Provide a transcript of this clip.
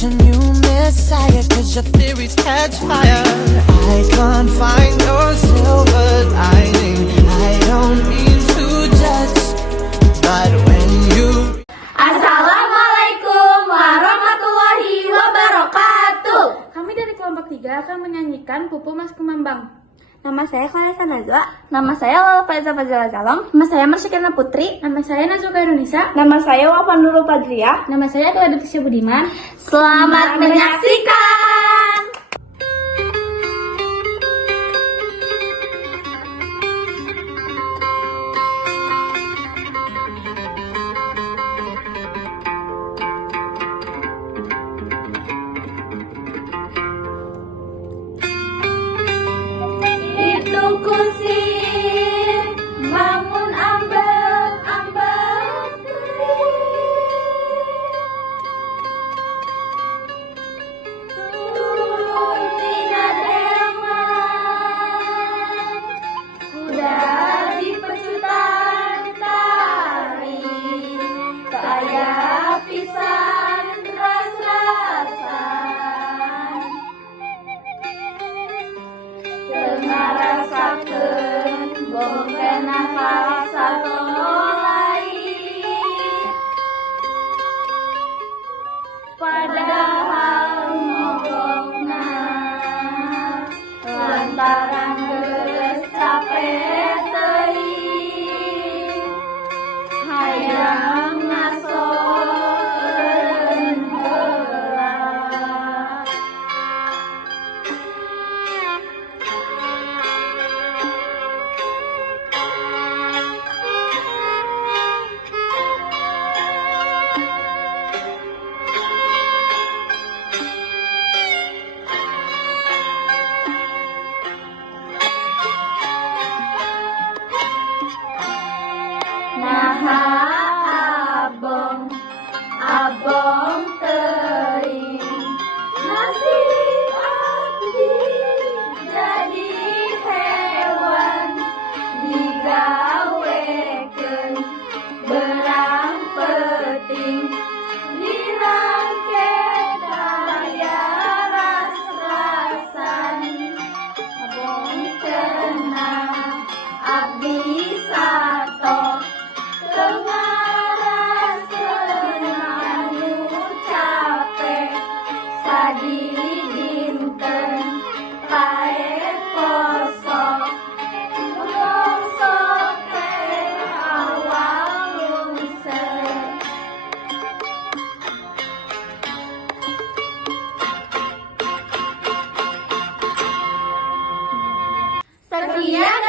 a new messiah, cause your theories catch fire. I can't find your silver lining. I don't mean to judge, but when you... Assalamualaikum warahmatullahi wabarakatuh. Kami dari kelompok 3 akan menyanyikan Pupu Mas Kemambang. Nama saya Khalesa Najwa. Nama saya Lala Faiza Fazila Calong. Nama saya Marsyakirna Putri. Nama saya Nazuka Irunisa. Nama saya Wafa Nurul Fadria. Nama saya Tuladukisya Budiman. Selamat menyaksikan. Itu kusir bangun ambang-ambang turun tina delman kuda di pecutan tari kaya pisan ras-rasan tengah rasakeun bongkeh nafas satolai padahal mogokna lantaran geus capek teuing hayang ngasoeun heula. Naha abong, abong teuing nasib abdi jadi hewan digawekeun berang peuting dirangke daya ras-rasan abong tenang abdi sato tengaras anu capek sadi dinten pae poso gosok teh awal lungser. Sekian